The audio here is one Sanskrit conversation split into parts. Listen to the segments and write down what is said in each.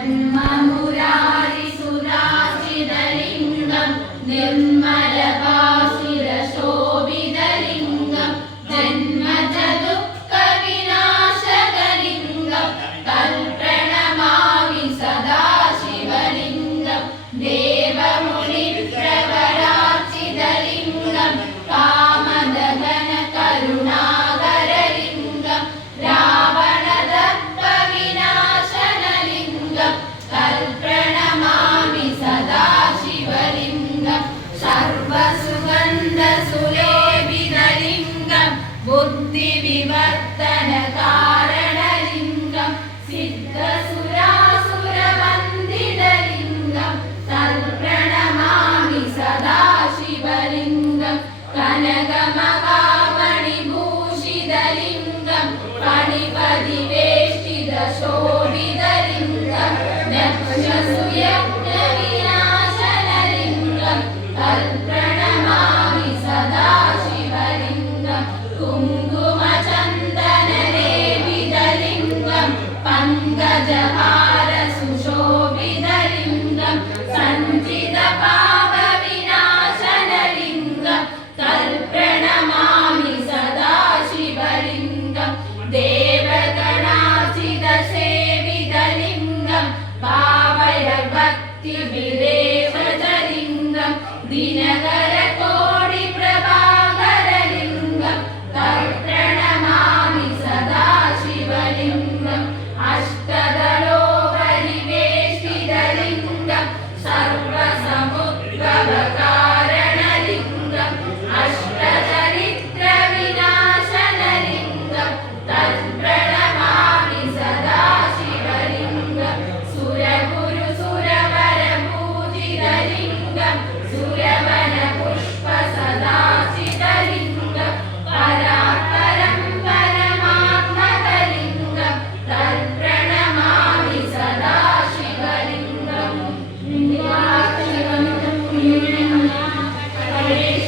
जन्ममुरारिसुराचिदलिङ्गं निर्मलभासुरशोभितलिङ्गं जन्मजदुःखविनाशकलिङ्गं तत्प्रणमामि सदा शिवलिङ्गं देवमुनिप्रवरार्चितलिङ्गं कामदहनकरुणाकरलिङ्गं रावणदर्पविनाशनलिङ्गं तत्प्रणमामि सदा शिवलिङ्गं सर्वसुगन्धसुलेभितलिङ्गं बुद्धिविवर्तनकारणलिङ्गं सिद्धसुरासुरवन्दितलिङ्गं तत्प्रणमामि सदा शिवलिङ्गं कनकमहामणिभूषितलिङ्गं फणिपतिवेष्टितशोभितलिङ्गं दक्षसुयज्ञविनाशनलिङ्गं तत्प्रणमामि सदा शिवलिङ्गं कुङ्कुमचन्दनलेपितलिङ्गं पङ्कजहारसुशोभितलिङ्गं सञ्चितपापविनाशनलिङ्गं तत्प्रणमामि सदा शिवलिङ्गं देवगणार्चितसेवितलिङ्गं भावयभक्तिविदेवतलिङ्गं दिनकरकोटिप्रभाकरलिङ्गं तत्प्रणमामि सदा शिवलिङ्गम् अष्टदलोपरिवेष्टितलिङ्गं सर्वसमुद्भवकारणलिङ्गम् अष्टचरित्रविनाशनलिङ्गं तत्प्रणमामि सदा शिवलिङ्गं सुरगुरुसुरवरपूजितलिङ्गं सुरवनपुष्पसदाचितलिङ्गं परात्परं परमात्मकलिङ्गं तत्प्रणमामि सदा शिवलिङ्गं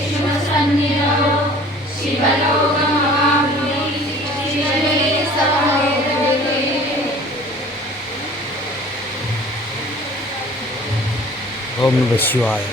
शिवसन्निधौ शिवलोकमवाप्नोमि शिवने सहोदरे। ओम नमः शिवाय।